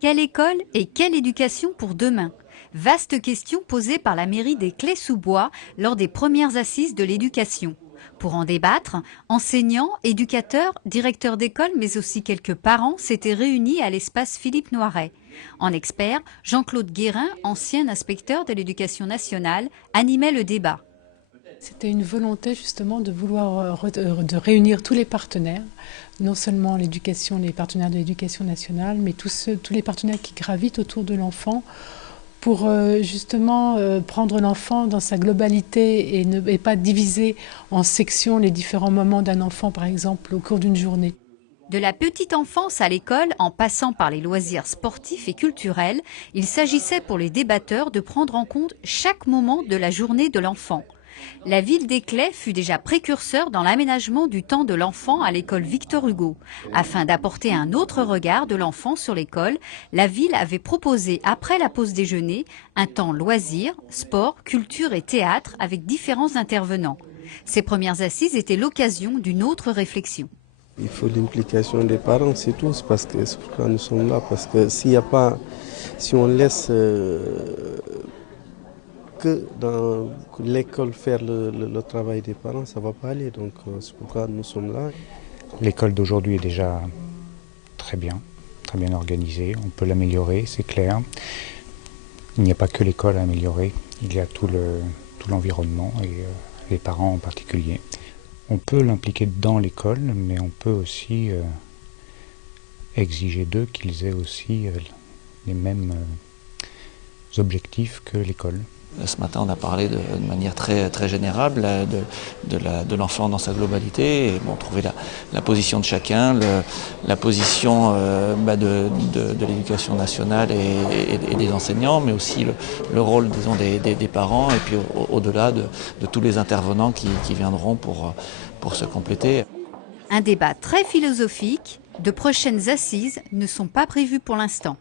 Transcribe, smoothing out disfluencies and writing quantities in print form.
Quelle école et quelle éducation pour demain? Vaste question posée par la mairie des Clés-sous-Bois lors des premières assises de l'éducation. Pour en débattre, enseignants, éducateurs, directeurs d'école, mais aussi quelques parents s'étaient réunis à l'espace Philippe Noiret. En expert, Jean-Claude Guérin, ancien inspecteur de l'éducation nationale, animait le débat. C'était une volonté justement de vouloir de réunir tous les partenaires, non seulement l'éducation, les partenaires de l'éducation nationale, mais tous les partenaires qui gravitent autour de l'enfant pour justement prendre l'enfant dans sa globalité et pas diviser en sections les différents moments d'un enfant, par exemple, au cours d'une journée. De la petite enfance à l'école, en passant par les loisirs sportifs et culturels, il s'agissait pour les débatteurs de prendre en compte chaque moment de la journée de l'enfant. La ville des Clés fut déjà précurseur dans l'aménagement du temps de l'enfant à l'école Victor Hugo. Afin d'apporter un autre regard de l'enfant sur l'école, la ville avait proposé, après la pause déjeuner, un temps loisirs, sport, culture et théâtre avec différents intervenants. Ces premières assises étaient l'occasion d'une autre réflexion. Il faut l'implication des parents, c'est tout, parce que c'est pourquoi nous sommes là. Parce que s'il n'y a pas, si on laisse que dans l'école faire le travail des parents, ça ne va pas aller. Donc c'est pourquoi nous sommes là. L'école d'aujourd'hui est déjà très bien organisée. On peut l'améliorer, c'est clair. Il n'y a pas que l'école à améliorer, il y a tout l'environnement et les parents en particulier. On peut l'impliquer dans l'école, mais on peut aussi exiger d'eux qu'ils aient aussi les mêmes objectifs que l'école. Ce matin, on a parlé de manière très générale de l'enfant dans sa globalité, et bon, trouver la position de chacun, la position de l'éducation nationale et des enseignants, mais aussi le rôle, disons, des parents, et puis au-delà de tous les intervenants qui viendront pour se compléter. Un débat très philosophique, de prochaines assises ne sont pas prévues pour l'instant.